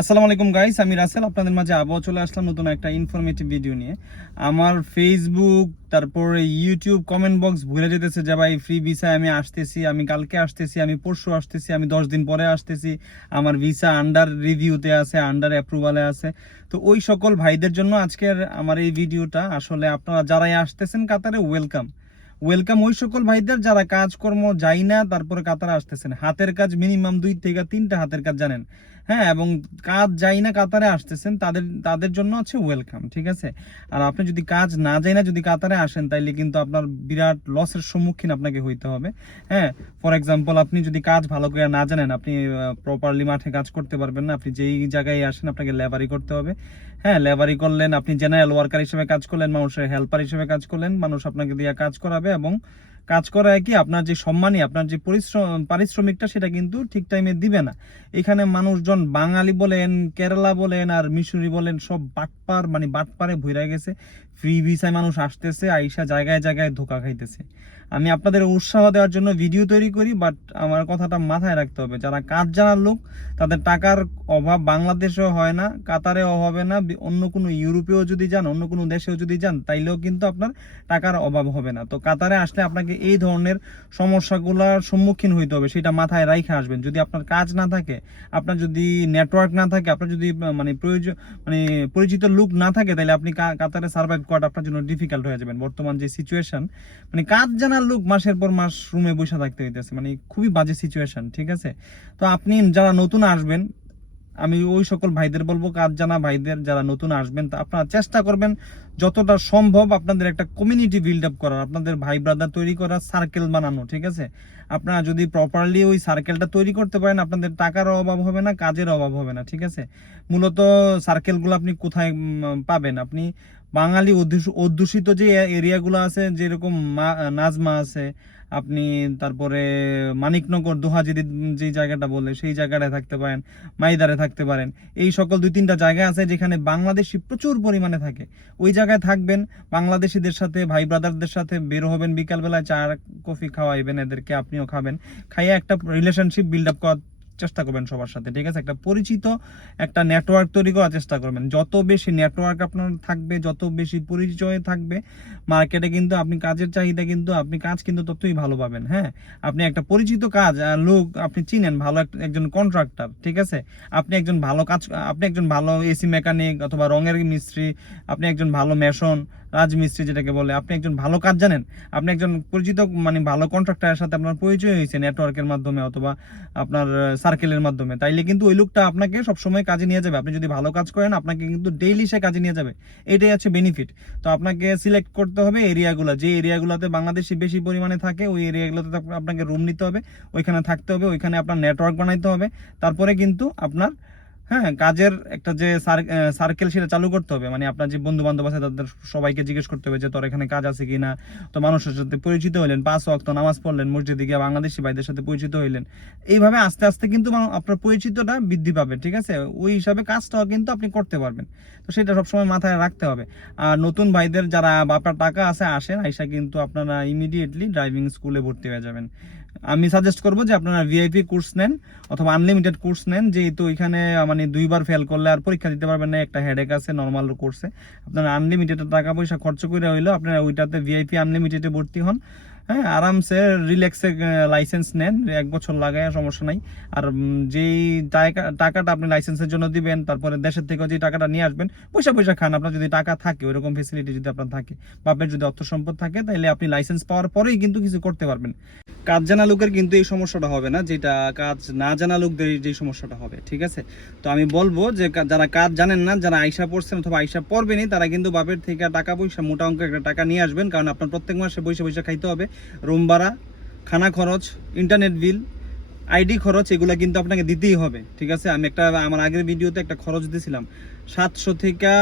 আসসালামু আলাইকুম গাইস আমি রাসেল, আপনাদের মাঝে আবহাওয়া চলে আসলাম নতুন একটা ইনফরমেটিভ ভিডিও নিয়ে। আমার ফেসবুক তারপরে ইউটিউব কমেন্ট বক্স ভুলে যেতেছে যে ভাই ফ্রি ভিসায় আমি আসতেছি, আমি কালকে আসতেছি, আমি পরশু আসতেছি, আমি দশ দিন পরে আসতেছি। আমার ভিসা আন্ডার রিভিউতে আছে আন্ডার অ্যাপ্রুভালে আছে। তো ওই সকল ভাইদের জন্য আজকের আমার এই ভিডিওটা আসলে আপনারা যারাই আসতেছেন কাতারে ওয়েলকাম ওয়েলকাম ওই সকল ভাইদের যারা কাজকর্ম যাই না, তারপরে কাতারে আসতেছেন। হাতের কাজ মিনিমাম দুই থেকে তিনটা হাতের কাজ জানেন। হ্যাঁ এবং কাজ যাই না কাতারে আসতেছেন, তাদের তাদের জন্য হচ্ছে ওয়েলকাম ঠিক আছে? আর আপনি যদি কাজ না যাই না যদি কাতারে আসেন, তাইলে কিন্তু আপনার বিরাট লসের সম্মুখীন আপনাকে হইতে হবে। হ্যাঁ ফর এক্সাম্পল আপনি যদি কাজ ভালো করে না জানেন, আপনি প্রপারলি মাঠে কাজ করতে পারবেন না, আপনি যেই জায়গায় আসেন, আপনাকে লেবারি করতে হবে। হ্যাঁ লেবারি করলেন, আপনি জেনারেল ওয়ার্কার হিসেবে কাজ করলেন, মানুষের হেল্পার হিসেবে কাজ করলেন, মানুষ আপনাকে দিয়ে কাজ করাবে এবং কাজ করায় কি আপনার যে সম্মানী আপনার যে পরিশ্রম, পারিশ্রমিকটা, সেটা কিন্তু ঠিক টাইমে দিবে না। এখানে মানুষজন বাঙালি বলেন, কেরালা বলেন আর মিশরি বলেন, সব বাটপার মানে বাটপারে ভইরা গেছে। ফ্রি ভিসায় মানুষ আসতেছে, আইসা জায়গায় জায়গায় ধোকা খাইতেছে। আমি আপনাদের উৎসাহ দেওয়ার জন্য ভিডিও তৈরি করি বাট আমার কথাটা মাথায় রাখতে হবে। যারা কাজ জানার লোক, তাদের টাকার অভাব বাংলাদেশেও হয় না কাতারে অভাবে না অন্য কোনো ইউরোপেও যদি যান, অন্য কোনো দেশেও যদি যান, তাইলেও কিন্তু আপনার টাকার অভাব হবে না। তো কাতারে আসলে আপনাকে এই ধরনের সমস্যাগুলোর সম্মুখীন হইতে হবে, সেটা মাথায় রাইখে আসবেন। যদি আপনার কাজ না থাকে, আপনার যদি নেটওয়ার্ক না থাকে, আপনার যদি মানে প্রয়োজন মানে পরিচিত লোক না থাকে তাহলে আপনি কাতারে সার্ভাইভ করাটা আপনার জন্য ডিফিকাল্ট হয়ে যাবেন। বর্তমান যে সিচুয়েশন মানে কাজ জানার লোক মাসের পর মাস রুমে বসে থাকতে হইতেছে। মানে খুবই বাজে সিচুয়েশন ঠিক আছে? তো আপনি যারা নতুন আসবেন আমি ওই সকল ভাইদের বলব কাজ জানা ভাইদের যারা নতুন আসবেন, তা আপনারা চেষ্টা করবেন যতটা সম্ভব আপনাদের একটা কমিউনিটি বিল্ড আপ করার, আপনাদের ভাই ব্রাদার তৈরি করার সার্কেল বানানো, ঠিক আছে? আপনারা যদি প্রপারলি ওই সার্কেলটা তৈরি করতে পারেন, আপনাদের টাকার অভাব হবে না, কাজের অভাব হবে না, ঠিক আছে? মূলত সার্কেলগুলো আপনি কোথায় পাবেন? আপনি বাঙালি অধ্যুষ- অধ্যুষিত যে এরিয়াগুলো আছে, যেরকম নাজমা আছে, আপনি তারপরে মানিকনগর, দোহাজি যে জায়গাটা বলে, সেই জায়গাটায় থাকতে পারেন, মাইদারে থাকতে পারেন। এই সকল দুই তিনটা জায়গা আছে যেখানে বাংলাদেশি প্রচুর পরিমাণে থাকে। ওই জায়গায় থাকবেন, বাংলাদেশিদের সাথে, ভাই ব্রাদারদের সাথে বের হবেন বিকালবেলায় চা, কফি খাওয়াইবেন, এদেরকে আপনিও খাবেন। খাইয়ে একটা রিলেশনশিপ বিল্ড আপ করার চেষ্টা করবেন সবার সাথে, ঠিক আছে? একটা পরিচিত একটা নেটওয়ার্ক তৈরি করার চেষ্টা করবেন। যত বেশি নেটওয়ার্ক আপনার থাকবে, যত বেশি পরিচয় থাকবে মার্কেটে কিন্তু আপনি কাজের চাহিদা কিন্তু, আপনি কাজ কিন্তু ততই ভালো পাবেন হ্যাঁ? আপনি একটা পরিচিত কাজ লোক আপনি চিনেন, ভালো এক- একজন কন্ট্রাক্টর ঠিক আছে? আপনি একজন ভালো কাজ, আপনি একজন ভালো এসি মেকানিক অথবা রঙের মিস্ত্রি, আপনি একজন ভালো মেশন রাজমিস্ত্রি যেটাকে বলে, আপনি একজন ভালো কাজ জানেন, আপনি একজন পরিচিত মানে ভালো কন্ট্রাক্টরের সাথে আপনার পরিচয় হয়েছে নেটওয়ার্কের মাধ্যমে অথবা আপনার সার্কেলের মাধ্যমে, তাইলে কিন্তু ওই লোকটা আপনাকে সবসময় কাজে নিয়ে যাবে। আপনি যদি ভালো কাজ করেন, আপনাকে কিন্তু ডেইলি সে কাজে নিয়ে যাবে। এটাই হচ্ছে বেনিফিট তো আপনাকে সিলেক্ট করতে হবে এরিয়াগুলো যে এরিয়াগুলোতে বাংলাদেশি বেশি পরিমাণে থাকে, ওই এরিয়াগুলোতে আপনাকে রুম নিতে হবে, ওইখানে থাকতে হবে, ওইখানে আপনার নেটওয়ার্ক বানাইতে হবে। তারপরে কিন্তু আপনার হ্যাঁ কাজের একটা যে সার্কেল সেটা চালু করতে হবে। মানে আপনার যে বন্ধু বান্ধব আছে, তাদের সবাইকে জিজ্ঞেস করতে হবে যে, তোর এখানে কাজ আছে কিনা? তো মানুষের সাথে পরিচিত হইলেন, পাঁচ ওয়াক্ত নামাজ পড়লেন, মসজিদে গিয়ে বাংলাদেশি ভাইদের সাথে পরিচিত হইলেন। এইভাবে আস্তে আস্তে কিন্তু আপনার পরিচিতটা বৃদ্ধি পাবে, ঠিক আছে? ওই হিসাবে কাজটাও কিন্তু আপনি করতে পারবেন। তো সেটা সবসময় মাথায় রাখতে হবে। আর নতুন ভাইদের যারা বা আপনার টাকা আছে, আসেন, আইসা কিন্তু আপনারা ইমিডিয়েটলি ড্রাইভিং স্কুলে ভর্তি হয়ে যাবেন। আমি সাজেস্ট করব যে আপনারা ভিআইপি কোর্স নেন অথবা আনলিমিটেড কোর্স নেন, যেহেতু এখানে মানে দুইবার ফেল করলে আর পরীক্ষা দিতে পারবেন না, একটা হেডেক আছে নর্মাল কোর্সে আপনারা আনলিমিটেড টাকা পয়সা খরচ করে হইলেও আপনারা ওইটাতে ভিআইপি আনলিমিটেডে ভর্তি হন। হ্যাঁ আরামসে রিল্যাক্সে লাইসেন্স নেন, এক বছর লাগায় সমস্যা নাই। আর যেই টাকা- টাকাটা আপনি লাইসেন্সের জন্য দিবেন, তারপরে দেশের থেকে যে টাকাটা নিয়ে আসবেন, পয়সা পয়সা খান। আপনার যদি টাকা থাকে, ওইরকম ফেসিলিটি যদি আপনার থাকে, বাপের যদি অর্থ সম্পদ থাকে তাহলে আপনি লাইসেন্স পাওয়ার পরেই কিন্তু কিছু করতে পারবেন। কাজ জানা লোকের কিন্তু এই সমস্যাটা হবে না, যেটা কাজ না জানা লোকদের যে সমস্যাটা হবে, ঠিক আছে? তো আমি বলব যে যারা কাজ জানেন না, যারা আইসা পড়ছেন অথবা আইসা পড়বেনি, তারা কিন্তু বাপের থেকে টাকা পয়সা, মোটা অঙ্ক একটা টাকা নিয়ে আসবেন, কারণ আপনার প্রত্যেক মাসে পয়সা পয়সা খাইতে হবে। রুম ভাড়া, খানা খরচ ইন্টারনেট বিল আইডি খরচ এগুলো কিন্তু আপনাকে দিতেই হবে, ঠিক আছে? আমি একটা, আমার আগের ভিডিওতে একটা খরচ দিয়েছিলাম। সাতশো থেকে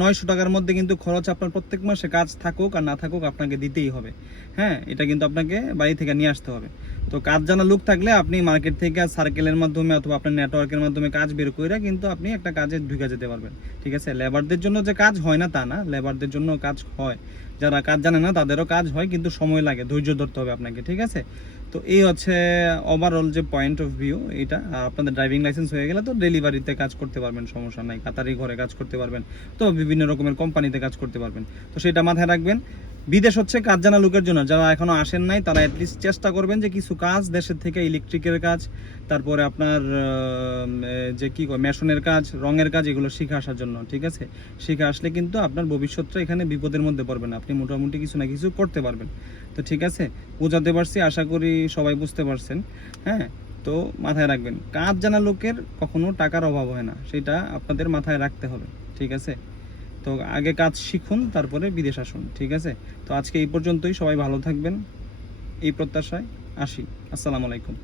নয়শো টাকার মধ্যে কিন্তু খরচ আপনার প্রত্যেক মাসে কাজ থাকুক আর না থাকুক আপনাকে দিতেই হবে। হ্যাঁ এটা কিন্তু আপনাকে বাড়ি থেকে নিয়ে আসতে হবে। তো কাজ জানা লোক থাকলে আপনি মার্কেট থেকে সার্কেলের মাধ্যমে অথবা আপনার নেটওয়ার্কের মাধ্যমে কাজ বের করে কিন্তু আপনি একটা কাজে ঢুকে যেতে পারবেন, ঠিক আছে? লেবারদের জন্য যে কাজ হয় না তা না, লেবারদের জন্য কাজ হয়। যারা কাজ জানে না তাদেরও কাজ হয়, কিন্তু সময় লাগে, ধৈর্য ধরতে হবে আপনাকে, ঠিক আছে? তো এই হচ্ছে ওভারঅল যে পয়েন্ট অফ ভিউ এটা, আর আপনাদের ড্রাইভিং লাইসেন্স হয়ে গেলে তো ডেলিভারিতে কাজ করতে পারবেন, সমস্যা নাই। কাতারি ঘরে কাজ করতে পারবেন, তো বিভিন্ন রকমের কোম্পানিতে কাজ করতে পারবেন। তো সেটা মাথায় রাখবেন। বিদেশ হচ্ছে কাজ জানা লোকের জন্য, যারা এখনও আসেন নাই, তারা অ্যাটলিস্ট চেষ্টা করবেন যে কিছু কাজ দেশের থেকে ইলেকট্রিকের কাজ, তারপরে আপনার যে কি মেশনের কাজ, রঙের কাজ, এগুলো শিখে আসার জন্য, ঠিক আছে? শিখে আসলে কিন্তু আপনার ভবিষ্যৎটা এখানে বিপদের মধ্যে পড়বেন। আপনি মোটামুটি কিছু না কিছু করতে পারবেন। তো ঠিক আছে? বোঝাতে পারছি, আশা করি সবাই বুঝতে পারছেন হ্যাঁ? তো মাথায় রাখবেন কাজ জানা লোকের কখনো টাকার অভাব হয় না, সেটা আপনাদের মাথায় রাখতে হবে, ঠিক আছে? তো আগে কাজ শিখুন, তারপরে বিদেশ আসুন, ঠিক আছে? তো আজকে এই পর্যন্তই, সবাই ভালো থাকবেন, এই প্রত্যাশায় আসি, আসসালামু আলাইকুম।